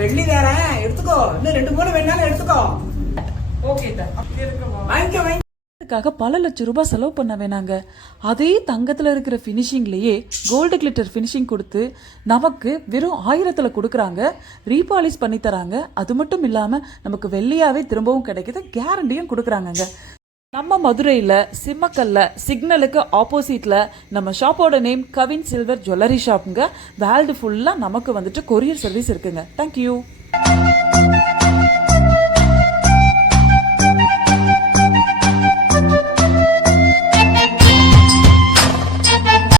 வெள்ளி தரேன், எடுத்துக்கோ. இன்னும் 2 3 வேணாலும் எடுத்துக்கோ. ஓகே வாங்கிக்கோ. அதுக்காக பல லட்சம் ரூபாய் செலவு பண்ண வேணாங்க. அதே தங்கத்தில் இருக்கிற ஃபினிஷிங்லேயே கோல்டு கிளிட்டர் ஃபினிஷிங் கொடுத்து நமக்கு வெறும் 1000ல் கொடுக்குறாங்க. ரீபாலிஷ் பண்ணி தராங்க. அது மட்டும் இல்லாமல் நமக்கு வெள்ளியாகவே திரும்பவும் கிடைக்கிது, கேரண்டியும் கொடுக்குறாங்கங்க. நம்ம மதுரையில் சிம்மக்கல்ல சிக்னலுக்கு ஆப்போசிட்டில் நம்ம ஷாப்போட name Kavin silver jewellery ஷாப்புங்க. World ஃபுல்லாக நமக்கு வந்துட்டு கொரியர் சர்வீஸ் இருக்குங்க. தேங்க்யூ.